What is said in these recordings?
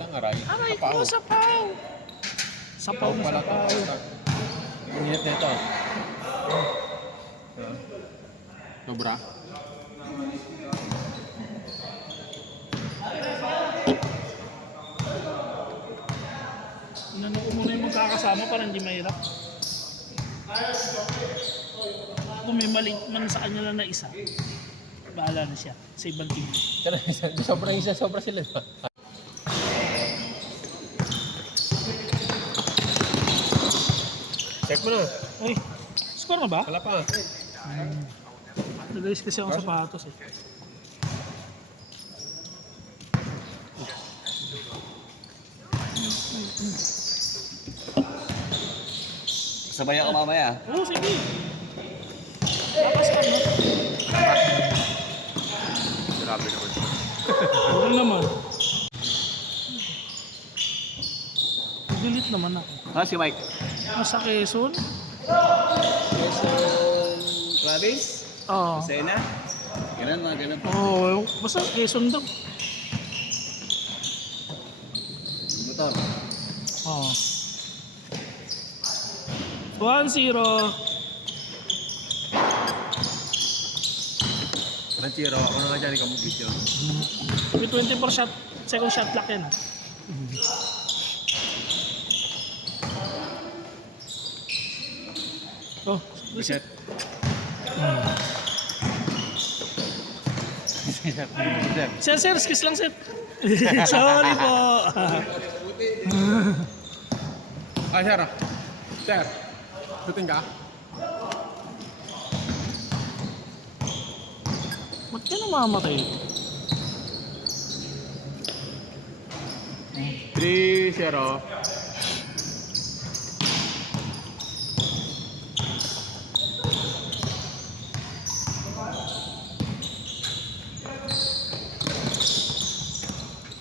lang aray. Aray Sapaw. ko, sapaw. Sapaw na Pala sapaw. to. Ang init na ito. Sobra. Inano ko muna yung magkakasama para hindi mahirap. Kung may mali man sa kanya lang na isa, bahala na siya sa ibang team. Sobra sila. Check mo na. Uy, score na ba? Wala pa. Nag-ayos kasi ako sapatos eh. Sabay ako mamaya. Oo, sige. Lapas ka na. Grabe naman. Okay naman. Delete naman ako. Ha, si Mike? Nasa Quezon? Quezon Province? Oo. Sena? Ganun mga ganun. Oo, basta Quezon daw. Motor. Oo. 1-0. Ranchero, ako na nga dyan, ikaw mag-video. May 24 shot, second shot lock yan ah. Oh, Reset. Sir, skis lang sir. Sorry po. Ah, sir. Sir. Shooting ka? Ba't ka namamatay? 3-0.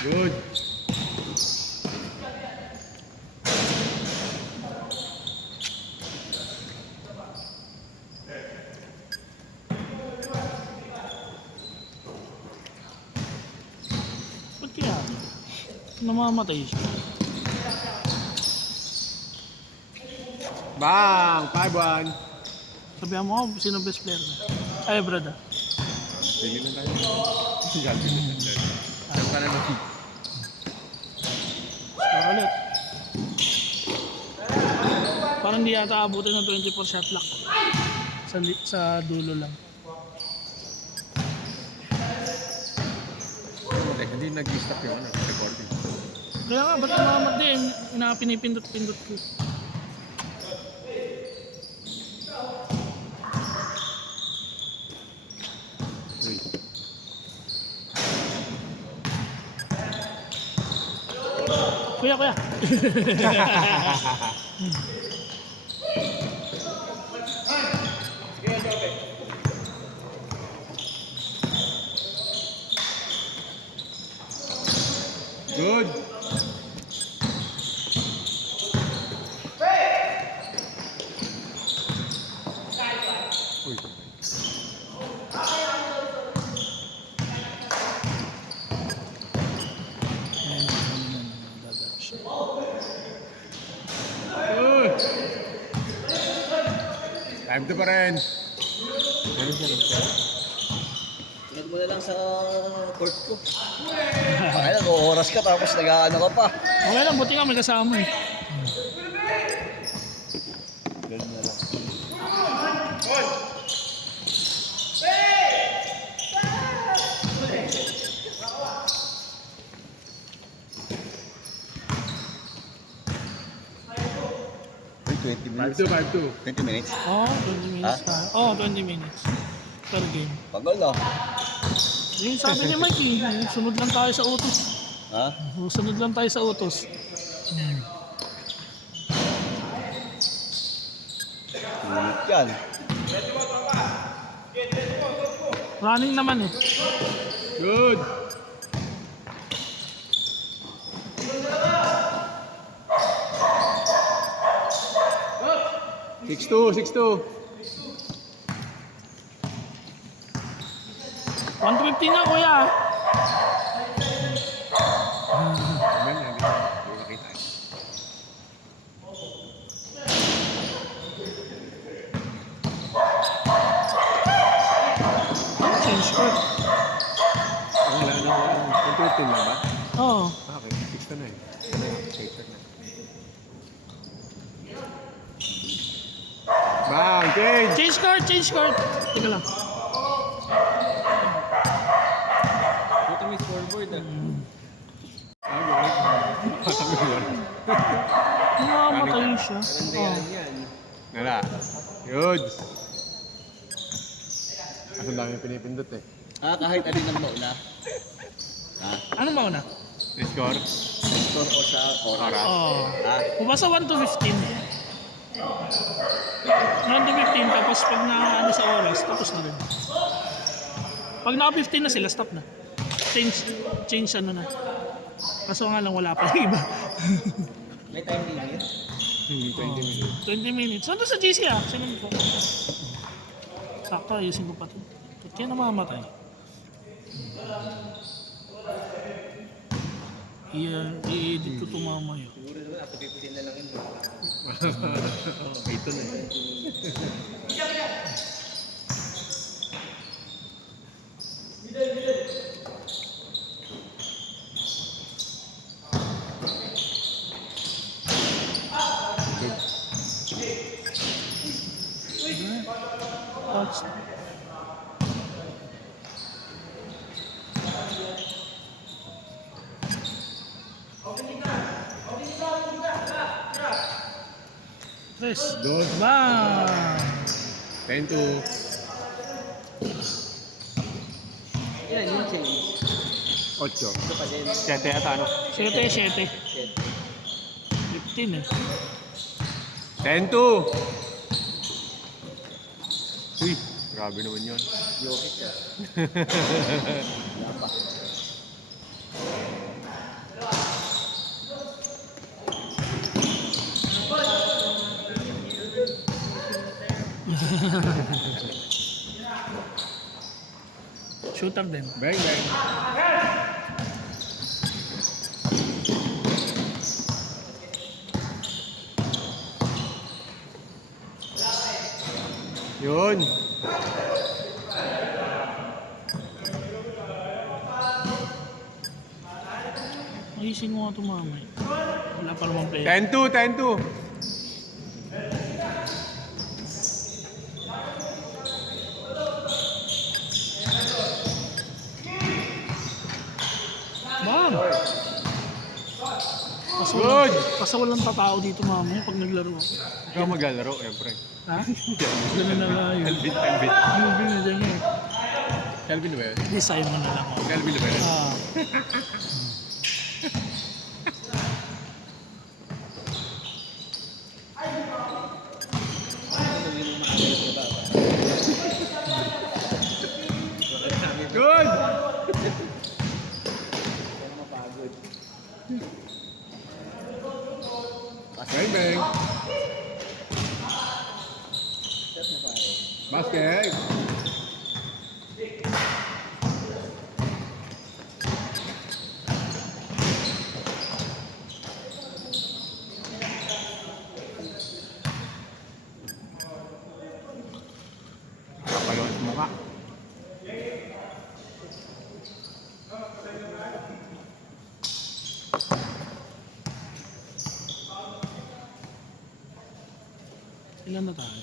Good. Ba't kaya? Namamatay siya. Bang! 5-1. Sabihan mo ako, sino best player na? Ay, brother. Pili lang tayo. Alam ka naman. Score ulit. Parang di yata abutin ng 24 shot lock. Sa dulo lang. Hindi nag-stop yung recording. Kaya nga, ba't namamatay? Pinipindot-pindot ko. Uy. Kuya. Good. Uy. Uy. Time to pa rin. Sunod mo na lang sa court ko. Ay, nag-oras ka tapos nag-ano ka pa. Okay lang, buti nga may kasama eh. Ganun na lang. Uy, 20 minutes. 5-2. 20 minutes? Oh, 20 minutes na. Oh, 20 minutes. Per game. Bagal ah. Yung sabi ni Mike eh, sunod lang tayo sa utos. Ha? Sunod lang tayo sa utos. Minute yan. Running naman eh. Good. Six two. 150 na kuya. Amen, Oo. Okay, 6 na eh. Ano yun? Safer na. Bang! Change! Change card, change card. Teka lang. Puta may scoreboard ah. Ah, yun. Patami yun. Namamatay siya. Oh. yan. Nala. Good. Ang dami pinipindot eh. Kahit alin ang mauna. Ano mauna? Score? Score o sa oras. Oras. Oo. Ah, Basta 1 to 15. 1 to 15, tapos pag na sa oras, tapos na rin. Pag naka 15 na sila, stop na. Change ano na. Kaso nga lang wala pa yung iba. may time limit. 20 minutes. 20 minutes. Saan sa GC ah? Sinun ko. Sakto, ayusin ko pa ito. Ba't kaya namamatay? I-edit ko ito mamaya. Siguro naman, puti-puti na lang yun. Ito na eh. Touch. Tres. Good. Bang! 10 to Ilan yung change? 8. Ito pa din. 7 ata ano? 7. 10. 15 eh. 10 to. Uy, grabe naman yun. Jokic ah. Wala pa. Shooter din. Bang, bang. Yun. Ayusin mo nga ito mamay. Wala pa naman pera. 10 to, 10 to. Bang! Good. Kasi walang tatao dito mamaya pag naglaro ako. Ikaw maglalaro, siyempre. Ha? Ganun na nga yun. Kelvin, Kelvin. Movie na dyan eh. Kelvin ba yun? Design mo na lang ako. Kelvin ba yun? Ah. Good! Bang, bang. Basket. Kapalot mukha. Ilan na tayo?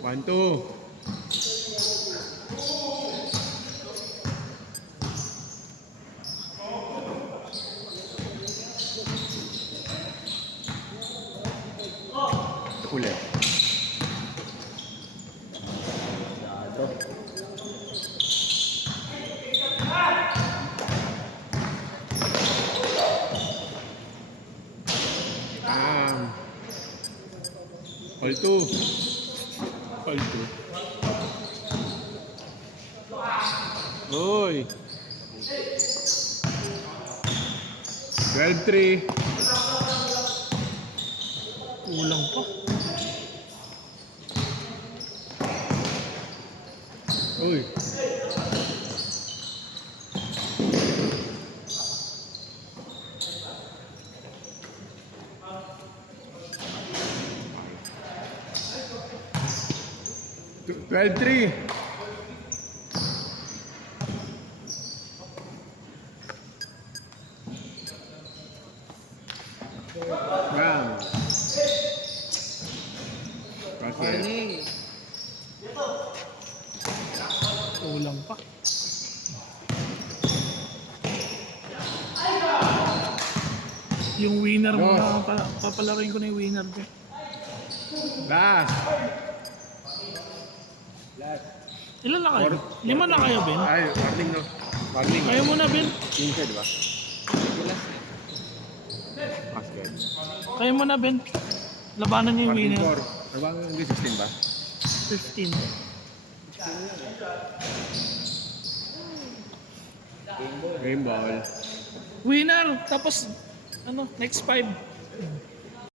One, two. Ulit. All two. All two. Uy. 12-3. Kulang pa. Uy. 12-3. Brown. Basket. Kulang pa. Yung winner mo na papalarin ko na yung winner ko. Last. Ilan na kayo? 5 na kayo, Ben? Ay, warning no. Warning. Kayo muna, Ben. Inside, di ba? Basket. Kayo muna, Ben. Labanan niyo yung Warning winner. 4. Ano ba? Hindi 16 ba? 15. Game ball. Winner! Tapos, ano, next 5.